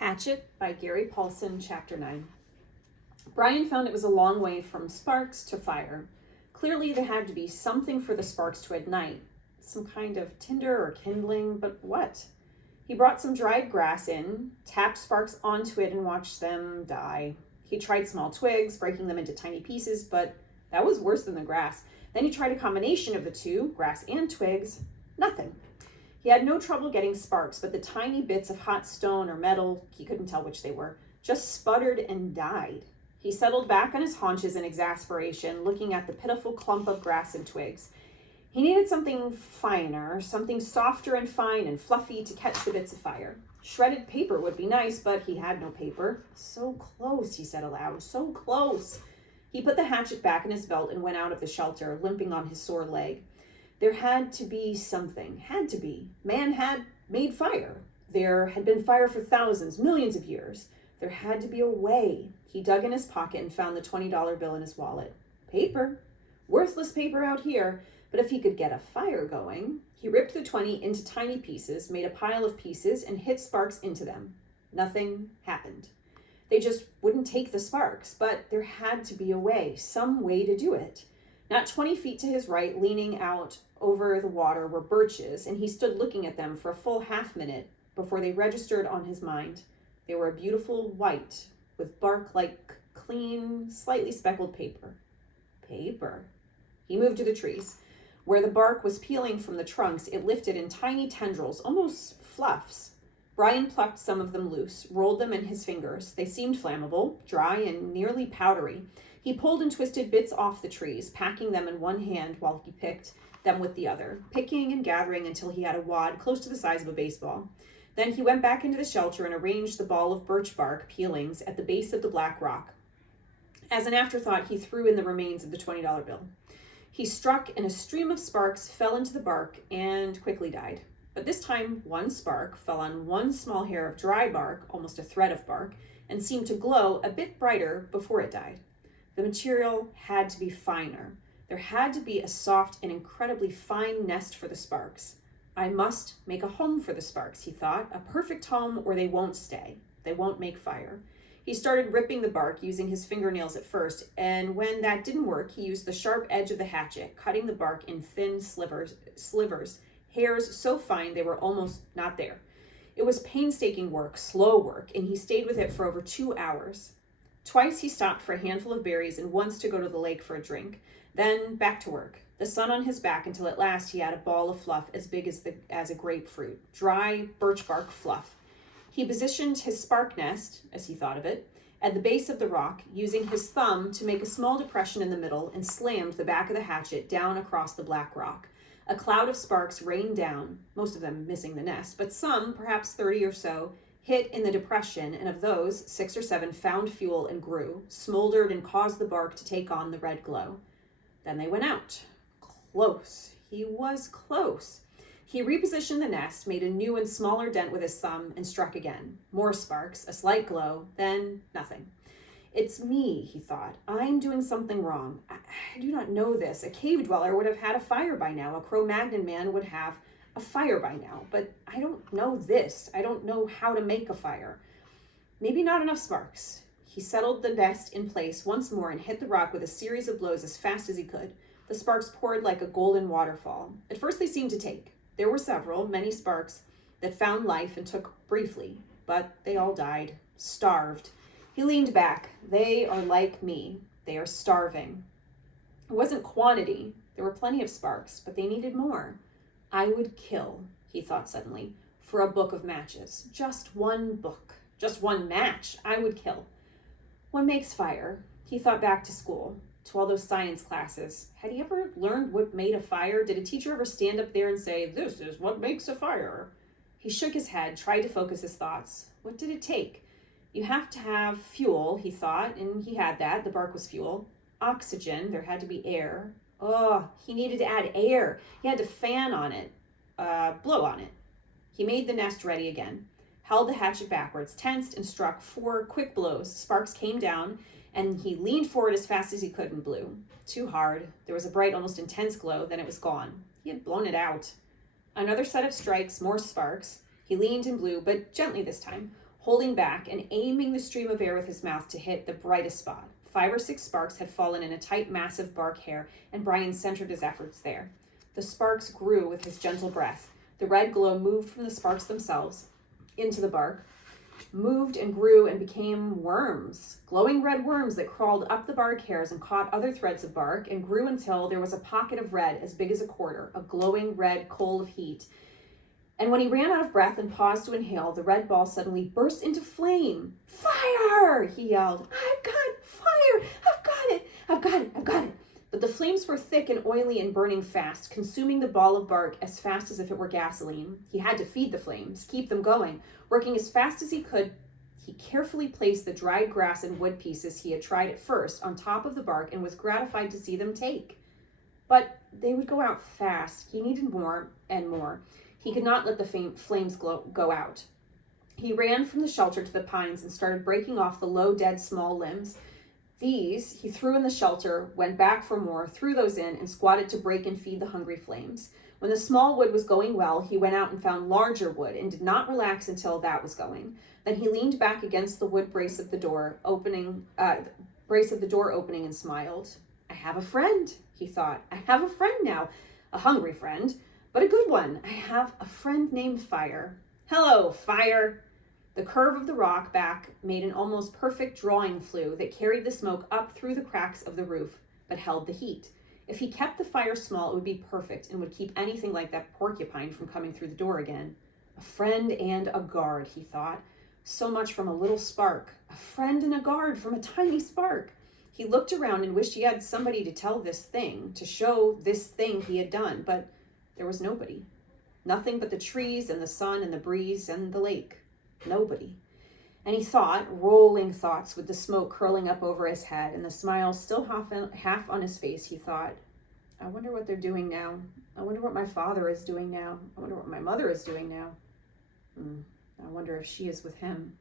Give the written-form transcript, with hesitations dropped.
Hatchet by Gary Paulsen, Chapter 9. Brian found it was a long way from sparks to fire. Clearly there had to be something for the sparks to ignite, some kind of tinder or kindling, but what? He brought some dried grass in, tapped sparks onto it, and watched them die. He tried small twigs, breaking them into tiny pieces, but that was worse than the grass. Then he tried a combination of the two, grass and twigs. Nothing. He had no trouble getting sparks, but the tiny bits of hot stone or metal, he couldn't tell which they were, just sputtered and died. He settled back on his haunches in exasperation, looking at the pitiful clump of grass and twigs. He needed something finer, something softer and fine and fluffy to catch the bits of fire. Shredded paper would be nice, but he had no paper. So close, he said aloud, so close. He put the hatchet back in his belt and went out of the shelter, limping on his sore leg. There had to be something, had to be. Man had made fire. There had been fire for thousands, millions of years. There had to be a way. He dug in his pocket and found the $20 bill in his wallet. Paper. Worthless paper out here. But if he could get a fire going, he ripped the 20 into tiny pieces, made a pile of pieces, and hit sparks into them. Nothing happened. They just wouldn't take the sparks, but there had to be a way, some way to do it. Not 20 feet to his right, leaning out over the water, were birches, and he stood looking at them for a full half-minute before they registered on his mind. They were a beautiful white, with bark like clean, slightly speckled paper. Paper. He moved to the trees. Where the bark was peeling from the trunks, it lifted in tiny tendrils, almost fluffs. Brian plucked some of them loose, rolled them in his fingers. They seemed flammable, dry, and nearly powdery. He pulled and twisted bits off the trees, packing them in one hand while he picked them with the other, picking and gathering until he had a wad close to the size of a baseball. Then he went back into the shelter and arranged the ball of birch bark peelings at the base of the black rock. As an afterthought, he threw in the remains of the $20 bill. He struck, and a stream of sparks fell into the bark and quickly died. But this time, one spark fell on one small hair of dry bark, almost a thread of bark, and seemed to glow a bit brighter before it died. The material had to be finer. There had to be a soft and incredibly fine nest for the sparks. I must make a home for the sparks, he thought, a perfect home or they won't stay. They won't make fire. He started ripping the bark, using his fingernails at first, and when that didn't work, he used the sharp edge of the hatchet, cutting the bark in thin slivers, hairs so fine they were almost not there. It was painstaking work, slow work, and he stayed with it for over 2 hours. Twice he stopped for a handful of berries and once to go to the lake for a drink. Then back to work, the sun on his back, until at last he had a ball of fluff as big as a grapefruit, dry birch bark fluff. He positioned his spark nest, as he thought of it, at the base of the rock, using his thumb to make a small depression in the middle, and slammed the back of the hatchet down across the black rock. A cloud of sparks rained down, most of them missing the nest, but some, perhaps 30 or so, hit in the depression, and of those, 6 or 7 found fuel and grew, smoldered, and caused the bark to take on the red glow. Then they went out. Close. He was close. He repositioned the nest, made a new and smaller dent with his thumb, and struck again. More sparks, a slight glow, then nothing. It's me, he thought. I'm doing something wrong. I do not know this. A cave dweller would have had a fire by now. A Cro-Magnon man would have a fire by now. But I don't know this. I don't know how to make a fire. Maybe not enough sparks. He settled the nest in place once more and hit the rock with a series of blows as fast as he could. The sparks poured like a golden waterfall. At first they seemed to take. There were several, many sparks that found life and took briefly, but they all died, starved. He leaned back. They are like me. They are starving. It wasn't quantity. There were plenty of sparks, but they needed more. I would kill, he thought suddenly, for a book of matches. Just one book. Just one match. I would kill. What makes fire? He thought back to school, to all those science classes. Had he ever learned what made a fire? Did a teacher ever stand up there and say, "This is what makes a fire"? He shook his head, tried to focus his thoughts. What did it take? You have to have fuel, he thought, and he had that. The bark was fuel. Oxygen, there had to be air. Oh, he needed to add air. He had to fan on it, blow on it. He made the nest ready again, held the hatchet backwards, tensed, and struck 4 quick blows. Sparks came down, and he leaned forward as fast as he could and blew. Too hard. There was a bright, almost intense glow, then it was gone. He had blown it out. Another set of strikes, more sparks. He leaned and blew, but gently this time. holding back and aiming the stream of air with his mouth to hit the brightest spot. 5 or 6 sparks had fallen in a tight mass of bark hair, and Brian centered his efforts there. The sparks grew with his gentle breath. The red glow moved from the sparks themselves into the bark, moved and grew and became worms, glowing red worms that crawled up the bark hairs and caught other threads of bark and grew until there was a pocket of red as big as a quarter, a glowing red coal of heat. And when he ran out of breath and paused to inhale, the red ball suddenly burst into flame. "Fire!" he yelled. "I've got fire! I've got it! I've got it! I've got it!" But the flames were thick and oily and burning fast, consuming the ball of bark as fast as if it were gasoline. He had to feed the flames, keep them going. Working as fast as he could, he carefully placed the dried grass and wood pieces he had tried at first on top of the bark and was gratified to see them take. But they would go out fast. He needed more and more. He could not let the flames go out. He ran from the shelter to the pines and started breaking off the low, dead, small limbs. These he threw in the shelter, went back for more, threw those in, and squatted to break and feed the hungry flames. When the small wood was going well, he went out and found larger wood and did not relax until that was going. Then he leaned back against the wood brace of the door opening and smiled. "I have a friend," he thought. "I have a friend now, a hungry friend, but a good one. I have a friend named Fire. Hello, Fire." The curve of the rock back made an almost perfect drawing flue that carried the smoke up through the cracks of the roof, but held the heat. If he kept the fire small, it would be perfect and would keep anything like that porcupine from coming through the door again. A friend and a guard, he thought. So much from a little spark. A friend and a guard from a tiny spark. He looked around and wished he had somebody to tell this thing, to show this thing he had done, but there was nobody. Nothing but the trees and the sun and the breeze and the lake. Nobody. And he thought, rolling thoughts with the smoke curling up over his head and the smile still half on his face, he thought, I wonder what they're doing now. I wonder what my father is doing now. I wonder what my mother is doing now. I wonder if she is with him.